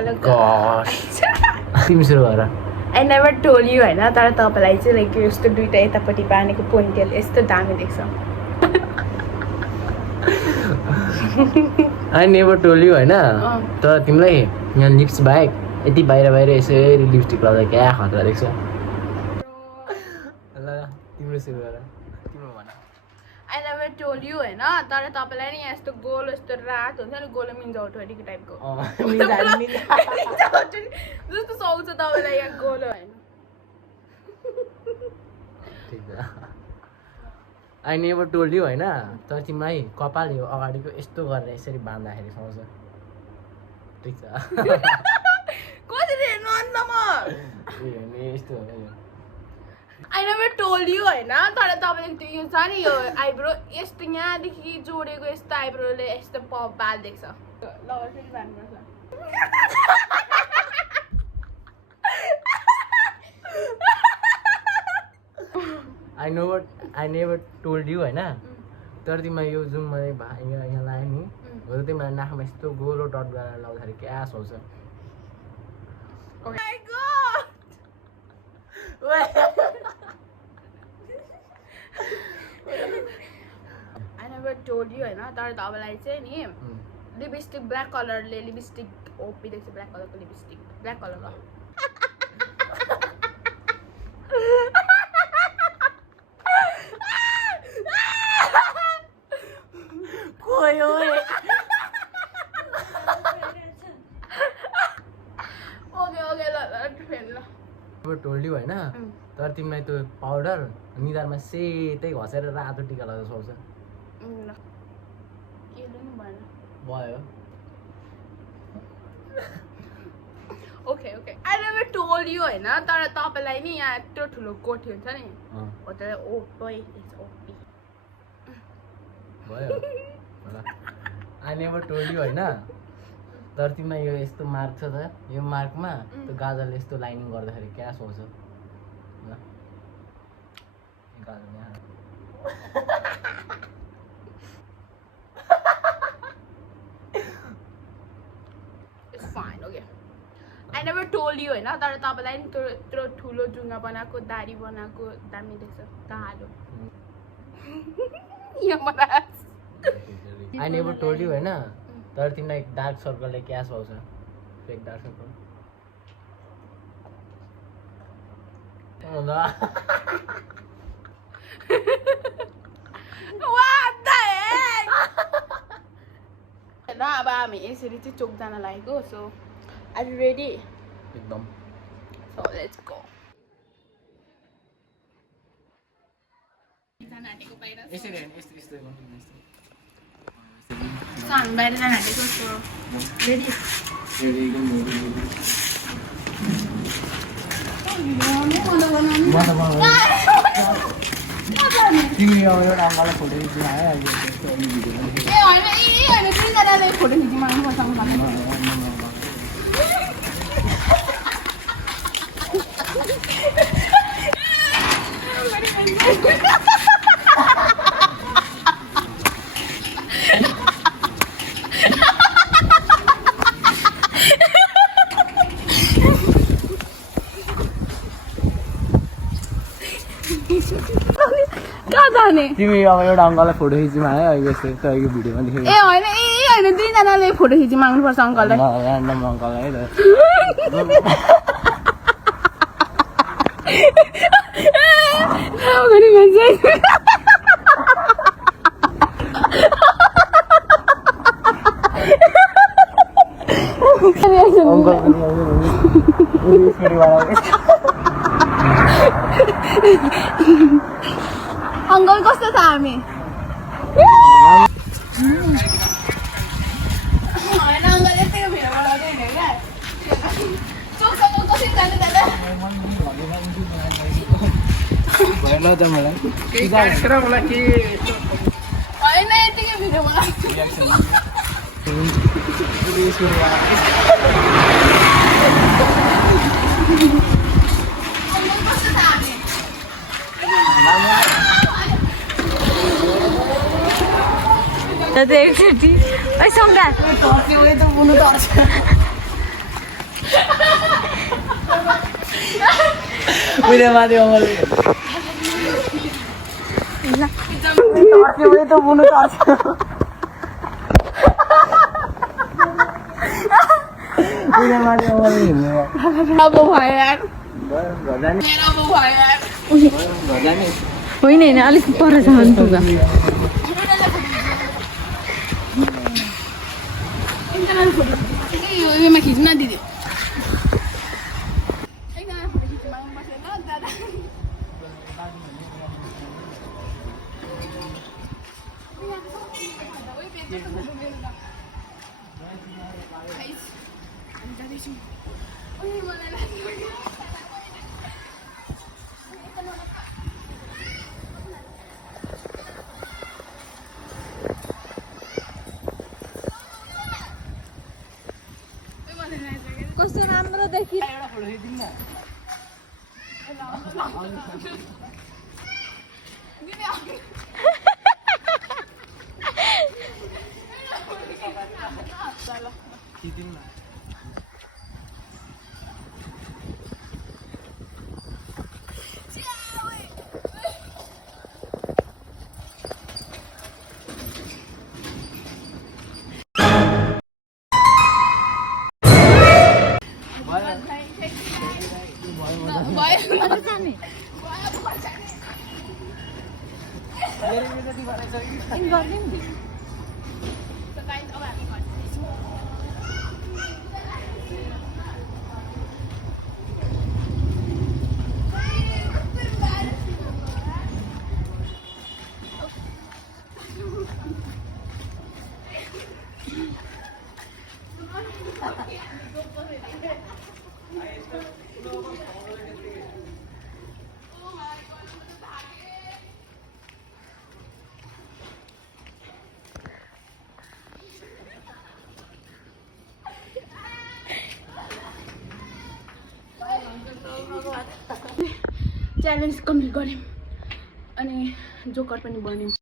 Hello gosh. तिमी सुरु गर I never told you हैन तर तपाईलाई चाहिँ लाइक यस्तो दुईटा यतापट्टि बानेको पोनीटेल यस्तो दामी देख्छ I never told you हैन तर तिमीलाई यहाँ लिप्स बाहेक यति बाहिर बाहिर यसरी लिपस्टिक लगाउँदा क्या खतरा देख्छ ल तिम्रो सुरु गर तिम्रो भन I never told you हैन तर तपाईलाई नि यस्तो गोलो यस्तो रात हुन्छ नि गोलो मिन्जाउटोरीको टाइपको जस्तो सुहाउँछ तपाईलाई यहाँ गोलो हैन ठीक छ I never told you हैन तर तिमीलाई कपाल यो अगाडिको यस्तो गरेर यसरी बाँध्दाखेरि सुहाउँछ ठीक छ कसरी हेर्नु अन्त म यस्तो हो यो I never told you हैन तर तपाईले त्यो यो छ नि यो आइब्रो यस्तो यहाँदेखि जोडेको यस्तो आइब्रोले यस्तो पप बाल देख्छ ल फेरि भन्नुपर्छ I never told you हैन तर तिमीलाई यो जुन मैले यहाँ लगाएँ नि हो त तिमीलाई नाकमा यस्तो गोलो डट गरेर लाउँदाखेरि क्या सुहाउँछ Oh my god I never told you हैन तर तपाईलाई चाहिँ नि लिपस्टिक ब्ल्याक कलरले लिपस्टिक ओपी देख्छ ब्ल्याक कलरको लिपस्टिक ब्ल्याक कलर हो कोही ओए ओके ल फेरि ल never told you हैन तर तिमीलाई त्यो पाउडर निधारमा सेतै घसेर रातो टिका लगाएर सुहाउँछ ल के लिनु भएन भयो okay I never told you हैन तर तपाईलाई नि यहाँ यत्रो ठुलो कोठी हुन्छ नि हो त ओपी इट्स ओपी भयो I never told you हैन तर तिमीलाई यो यस्तो मार्क छ त यो मार्कमा त्यो गाजरले यस्तो लाइनिङ गर्दाखेरि क्या सुहाउँछ ल गाजर यहाँ it's fine okay I never told you हैन तर तपाईलाई नि त्यत्रो ठुलो जुङ्गा बनाएको दाढी बनाएको दामी देख्छ कालो Yamraj I never told you हैन तर तिमीलाई डार्क सर्कलले क्या सुहाउँछ fake dark circle What the heck? ल अब हामी यसरी चाहिँ चोक जान लागेको सो आर यु रेडी एकदम सो लेट्स गो यसरी हैन यस्तो यस्तो गर्नु सो हामी बाहिर जान आँटेको सो रेडी तिमी अब एउटा आमालाई फोटो खिच्नु आयो अहिले ए होइन तिनजनाले फोटो खिच्नु माग्नुपर्छ तिमी अब एउटा अङ्कललाई फोटो खिच्नु आयो अहिले यो भिडियोमा देखेको ए होइन दुईजनाले फोटो खिच्नु माग्नुपर्छ अङ्कललाई ऱ्यान्डम अङ्कललाई है अङ्कल कस्तो छ हामी होइन अङ्कल यतिको भिडियो बनाउँदैन क्या चोकसँग कसरी जानु दादा भएन त मलाई होइन यतिकै भिडियो बनाउँछु एकचोटि सम्झा त बुनु त उहिले माथि अमलले त बुनु पर्छ उहिले माथि अमलले हिँड्नु अब भयो यार जाने मेरा अब भयो यार जाने होइन होइन अलिक पर छ पुगा योमा खिच्नु न दिदी एकजना फोटो खिच्नु माग्नु पर्छ ल दादा कस्तो राम्रो देखि एउटा फोटो खिचिदिनु न खिचिदिनु न च्यालेन्ज कम्प्लिट गऱ्यौँ अनि जोकर पनि बन्यौँ